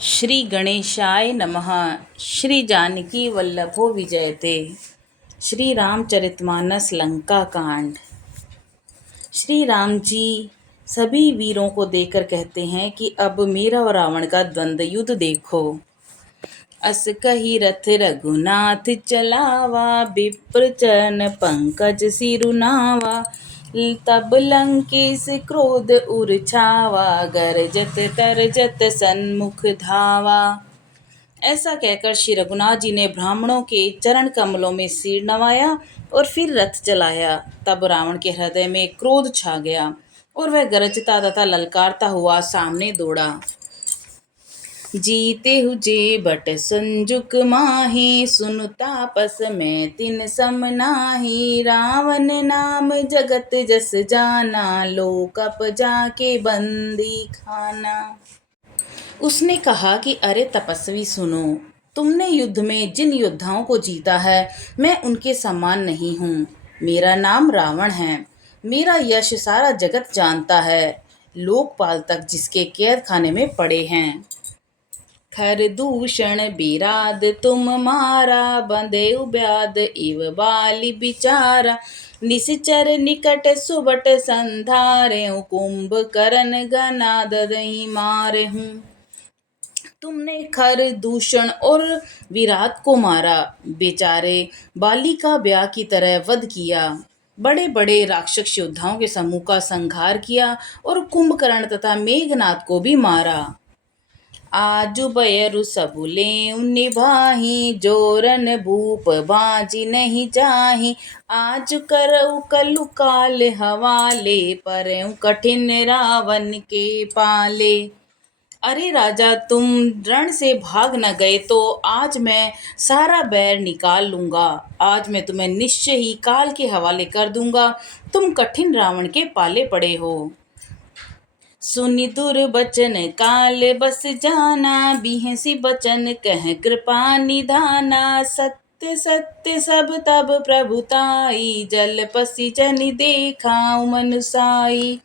श्री गणेशाय नमः। श्री जानकी वल्लभो विजयते। श्री रामचरितमानस लंका कांड। श्री राम जी सभी वीरों को देखकर कहते हैं कि अब मेरा और रावण का द्वंद्व युद्ध देखो। अस कही रथ रघुनाथ चलावा, विप्र चरण पंकज सिरुनावा। तब लंकेश क्रोध उर छावा, गरजत तरजत सन्मुख धावा। ऐसा कहकर श्री रघुनाथ जी ने ब्राह्मणों के चरण कमलों में सिर नवाया और फिर रथ चलाया। तब रावण के हृदय में क्रोध छा गया और वह गरजता तथा ललकारता हुआ सामने दौड़ा। जीते हुजे बट संजुक माहे, सुनु तापस में तिन सम नाहि। रावण नाम जगत जस जाना, लोकप जाके बंदी खाना। उसने कहा कि अरे तपस्वी सुनो, तुमने युद्ध में जिन योद्धाओं को जीता है मैं उनके समान नहीं हूँ। मेरा नाम रावण है। मेरा यश सारा जगत जानता है। लोकपाल तक जिसके कैद खाने में पड़े हैं। खर दूषण बिराद तुम मारा, बंधे उब्याद इव बाली बिचारा। निश्चर निकट सुबट संधारे, कुंभ करण गना ददहि मारे हूँ। तुमने खर दूषण और विराट को मारा, बेचारे बाली का ब्याह की तरह वध किया। बड़े बड़े राक्षस योद्धाओं के समूह का संहार किया और कुंभकर्ण तथा मेघनाथ को भी मारा। आजु बयरु सबुले निभाही, जोरन भूप बाजी नहीं जाही। आज करऊ कलु काल हवाले, परऊ कठिन रावण के पाले। अरे राजा, तुम रण से भाग न गए तो आज मैं सारा बैर निकाल लूंगा। आज मैं तुम्हें निश्चय ही काल के हवाले कर दूंगा। तुम कठिन रावण के पाले पड़े हो। सुनि दुर्बचन काल बस जाना, बिहसी बचन कह कृपा निधाना। सत्य सत्य सब तब प्रभुताई, जल पसी जन देखाऊ मनुसाई।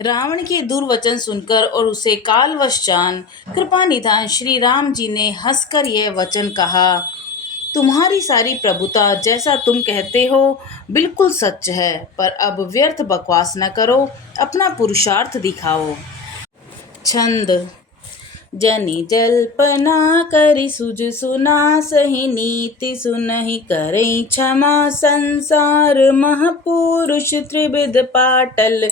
रावण के दुर्वचन सुनकर और उसे कालवश जान कृपा निधान श्री राम जी ने हंसकर यह वचन कहा। तुम्हारी सारी प्रभुता जैसा तुम कहते हो बिल्कुल सच है, पर अब व्यर्थ बकवास न करो, अपना पुरुषार्थ दिखाओ। छंद। जनि जल्पना करि सुज सुना, सही नीति सुनहि करई क्षमा। संसार महापुरुष त्रिविध पाटल,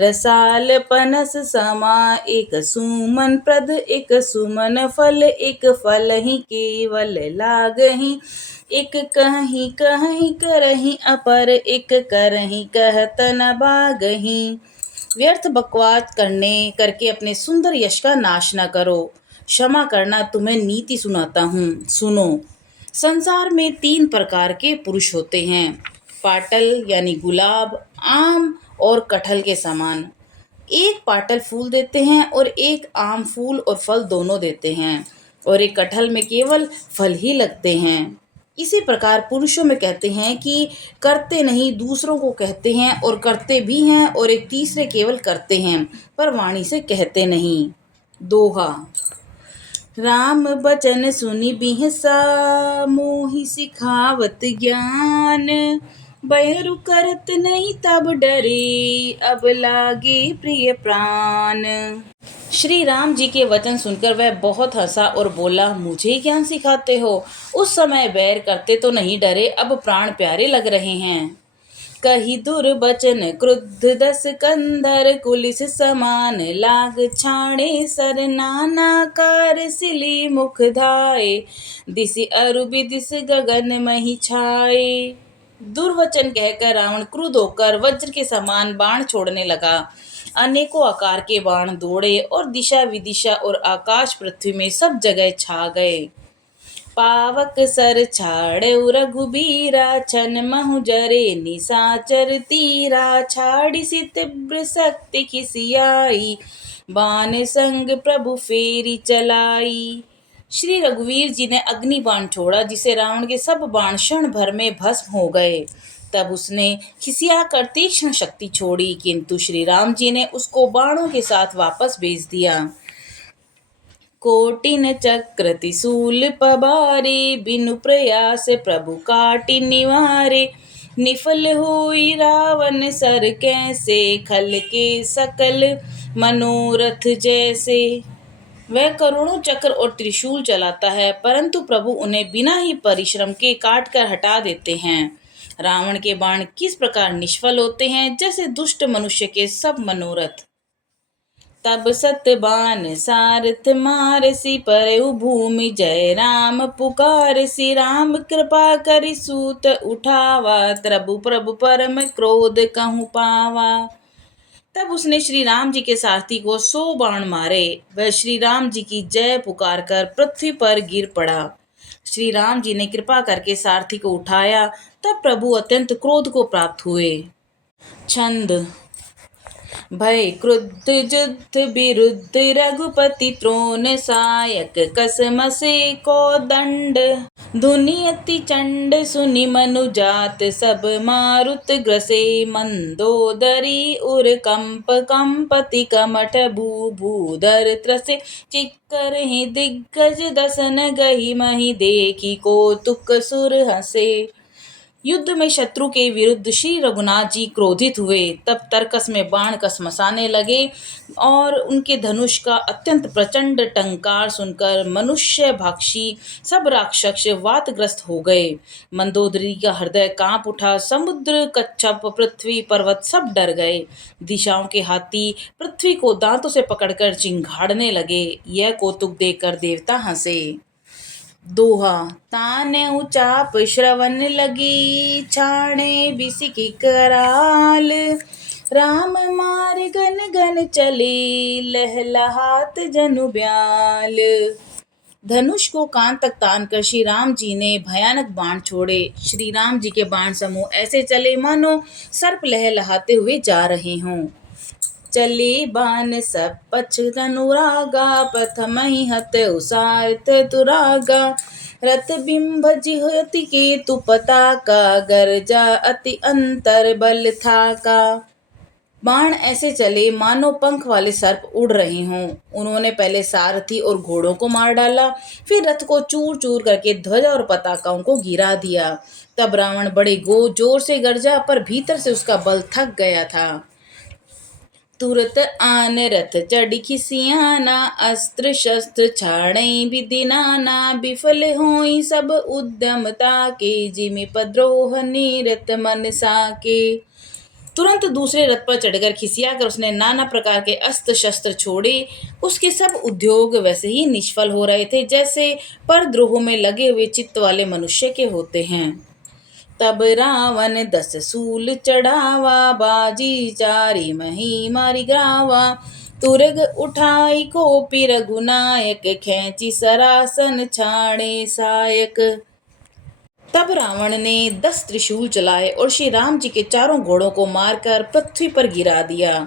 रसाल पनस समा। एक सुमन प्रद एक सुमन फल, एक फल ही केवल लागहि। एक कहीं कहीं करहीं अपर, एक करहीं कहत न बागहीं। व्यर्थ बकवास करके अपने सुंदर यश का नाश न करो। क्षमा करना, तुम्हें नीति सुनाता हूँ, सुनो। संसार में 3 प्रकार के पुरुष होते हैं, पाटल यानी गुलाब, आम और कटहल के समान। एक पाटल फूल देते हैं और एक आम फूल और फल दोनों देते हैं, और एक कटहल में केवल फल ही लगते हैं। इसी प्रकार पुरुषों में कहते हैं कि करते नहीं, दूसरों को कहते हैं और करते भी हैं, और एक तीसरे केवल करते हैं पर वाणी से कहते नहीं। दोहा। राम बचन सुनि बिहसा, मोहि सिखावत ज्ञान। बयरु करत नहीं तब डरे, अब लागे प्रिय प्राण। श्री राम जी के वचन सुनकर वह बहुत हंसा और बोला, मुझे ज्ञान सिखाते हो? उस समय बैर करते तो नहीं डरे, अब प्राण प्यारे लग रहे हैं। कही दुर्बचन क्रुद्ध दस कंधर, कुलिस समान लाग छाड़े सर। नाना कार सिली मुख धाए, दिसि अरु बिदिस गगन मही छाए। दुर्वचन कहकर रावण क्रुद्ध होकर वज्र के समान बाण छोड़ने लगा। अनेकों आकार के बाण दौड़े और दिशा विदिशा और आकाश पृथ्वी में सब जगह छा गए। पावक सर छाड़े रघुबीरा, छन महु जरे निशाचर तीरा। छाड़ी सी तीव्र शक्ति खिसियाई, बाण संग प्रभु फेरी चलाई। श्री रघुवीर जी ने अग्नि बाण छोड़ा, जिसे रावण के सब बाण क्षण भर में भस्म हो गए। तब उसने खिसियाकर तीक्ष्ण शक्ति छोड़ी, किंतु श्री राम जी ने उसको बाणों के साथ वापस भेज दिया। कोटिन चक्र त्रिशूल पबारे, बिनु प्रयास प्रभु काटि निवारे। निफल हुई रावण सर कैसे, खल के सकल मनोरथ जैसे। वह करोड़ों चक्र और त्रिशूल चलाता है, परंतु प्रभु उन्हें बिना ही परिश्रम के काट कर हटा देते हैं। रावण के बाण किस प्रकार निष्फल होते हैं, जैसे दुष्ट मनुष्य के सब मनोरथ। तब सतबान सारथ मारसी, परउ भूमि जय राम पुकारसी। राम कृपा करि सूत उठावा, प्रभु प्रभु परम क्रोध कहूँ पावा। तब उसने श्री राम जी के सारथी को 100 बाण मारे। वह श्री राम जी की जय पुकार कर पृथ्वी पर गिर पड़ा। श्री राम जी ने कृपा करके सारथी को उठाया। तब प्रभु अत्यंत क्रोध को प्राप्त हुए। छंद। भय क्रुद्ध युद्ध विरुद्ध, रघुपति त्रोण सायक, कसमसे को दंड। धुनि अति चंड सुनि मनुजात, सब मारुत ग्रसे मंदोदरी। उर कंप कंपति कमठ, भू भूधर त्रसे। चिक्कर ही दिग्गज दसन, गही मही देखी कौतुक सुर हंसे। युद्ध में शत्रु के विरुद्ध श्री रघुनाथ जी क्रोधित हुए। तब तरकस में बाण कसमसाने लगे और उनके धनुष का अत्यंत प्रचंड टंकार सुनकर मनुष्य भाक्षी सब राक्षस वातग्रस्त हो गए। मंदोदरी का हृदय कांप उठा। समुद्र, कच्छप, पृथ्वी, पर्वत सब डर गए। दिशाओं के हाथी पृथ्वी को दांतों से पकड़कर चिंघाड़ने लगे। यह कौतुक देखकर देवता हंसे। दोहा। ताने उचाप श्रवण लगी, छाणे बिसिकी कराल। राम मार गन गन चले, लहलहात जनु ब्याल। धनुष को कान तक तान कर श्री राम जी ने भयानक बाण छोड़े। श्री राम जी के बाण समूह ऐसे चले मानो सर्प लहलहाते हुए जा रहे हों। चले बान सब पछ अनुरागा, प्रथमहि हत उसारत दुरागा। रत बिंब जिहति केतु पताका, गर्जा अति अंतर बल थाका। बाण ऐसे चले मानो पंख वाले सर्प उड़ रहे हों। उन्होंने पहले सारथी और घोड़ों को मार डाला, फिर रथ को चूर चूर करके ध्वजा और पताकाओं को गिरा दिया। तब रावण बड़े जोर से गरजा, पर भीतर से उसका बल थक गया था। तुरत आन रथ चढ़ी खिसियाना, अस्त्र शस्त्र छाड़ई विधि नाना। विफल होई सब उद्यमता के, जिमि पद्रोह नीरत मन साके। तुरंत दूसरे रथ पर चढ़कर खिसिया कर उसने नाना प्रकार के अस्त्र शस्त्र छोड़े। उसके सब उद्योग वैसे ही निष्फल हो रहे थे, जैसे परद्रोह में लगे हुए चित्त वाले मनुष्य के होते हैं। तब रावण 10 सूल चढ़ावा, बाजी चारि मही मारी ग्रावा। तुरग उठाई कोपी रघुनायक, खैंची सरासन छाड़े सायक। तब रावण ने 10 त्रिशूल चलाए और श्री राम जी के चारों घोड़ों को मारकर पृथ्वी पर गिरा दिया।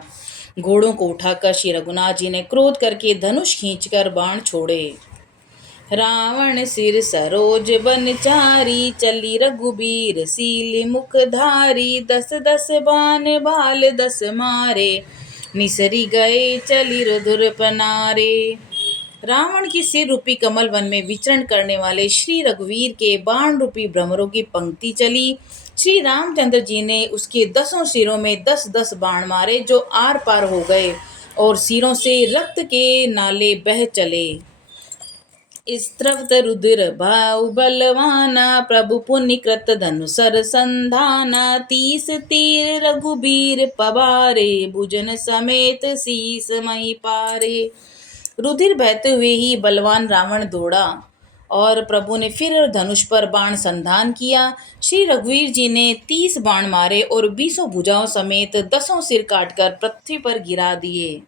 घोड़ों को उठाकर श्री रघुनाथ जी ने क्रोध करके धनुष खींचकर बाण छोड़े। रावण सिर सरोज बनचारी, चली रघुबीर सील मुखधारी। 10 10 बाण बाल 10 मारे, निसरी गए चली रुधिर पनारे। रावण की सिर रूपी कमल वन में विचरण करने वाले श्री रघुवीर के बाण रूपी भ्रमरों की पंक्ति चली। श्री रामचंद्र जी ने उसके 10 सिरों में 10 10 बाण मारे, जो आर पार हो गए और सिरों से रक्त के नाले बह चले। स्त्रवत रुधिर भाव बलवाना, प्रभु पुण्य कृत धनुसर संधाना। 30 तीर रघुबीर पवारे, भुजन समेत शीस मही पारे। रुधिर बहते हुए ही बलवान रावण दौड़ा और प्रभु ने फिर धनुष पर बाण संधान किया। श्री रघुवीर जी ने 30 बाण मारे और 20 भुजाओं समेत 10 सिर काटकर पृथ्वी पर गिरा दिए।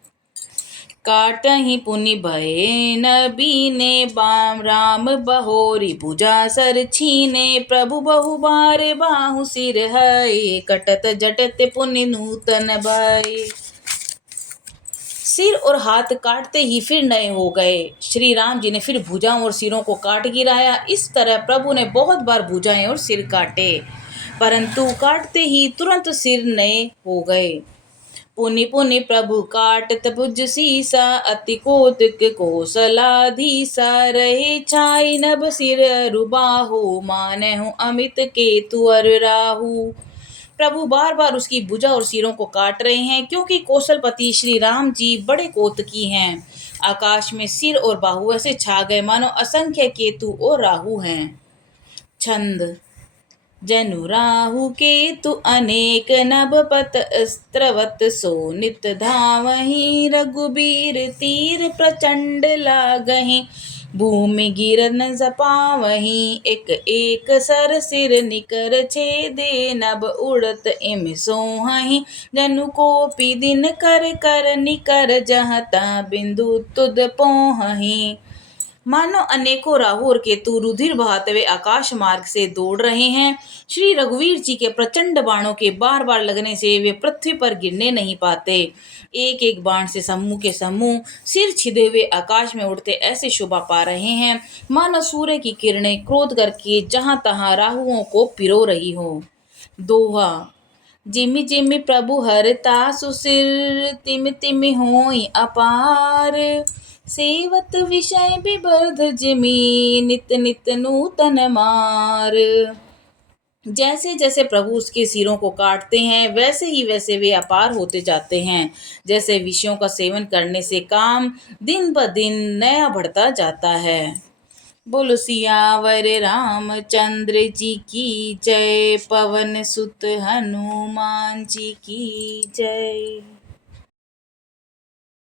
काटहि पुनि भये न बीने, बाम राम बहोरी भुजा सर छीने। प्रभु बहु बार बाहु सिर है, कटत जटत पुनि नूतन भय। सिर और हाथ काटते ही फिर नए हो गए। श्री राम जी ने फिर भुजाओं और सिरों को काट गिराया। इस तरह प्रभु ने बहुत बार भुजाएं और सिर काटे, परंतु काटते ही तुरंत सिर नए हो गए। पुनि पुनि प्रभु काटत भुज सीसा, अति कौतुक कौशलाधीसा। रहे छाई नभ सिर रुबाहु, मानहु अमित केतु अर राहु। प्रभु बार बार उसकी भुजा और सिरों को काट रहे हैं, क्योंकि कौशलपति श्री राम जी बड़े कौतुकी हैं। आकाश में सिर और बाहु ऐसे छा गए मानो असंख्य केतु और राहु हैं। छंद। जनु राहु केतु अनेक नभ पत अस्त्रवत, सो नित धावहि रघुबीर तीर प्रचंड लागहि। भूमि गिर न जपावहि, एक एक सर सिर निकर छेदे। नभ उड़त इम सोहहि, जनु कोपि दिन कर कर निकर। जहाँ तहाँ बिंदु तुद पोहहि। मानो अनेकों राहु और केतु रुधिर बहाते हुए आकाश मार्ग से दौड़ रहे हैं। श्री रघुवीर जी के प्रचंड बाणों के बार बार लगने से वे पृथ्वी पर गिरने नहीं पाते। एक एक बाण से समूह के समूह सिर छिदे हुए आकाश में उड़ते ऐसे शोभा पा रहे हैं, मानो सूर्य की किरणें क्रोध करके जहां तहां राहुओं को पिरो रही हो। दोहा। जिमि जिमि प्रभु हरता सुसिर, तिमि तिमि होई अपार। सेवत विषय विबर्ध जिमि, नित नित नूतन मार। जैसे जैसे प्रभु उसके सिरों को काटते हैं, वैसे ही वैसे वे अपार होते जाते हैं। जैसे विषयों का सेवन करने से काम दिन ब दिन नया बढ़ता जाता है। बोलो सियावर रामचंद्र जी की जय, पवन सुत हनुमान जी की जय।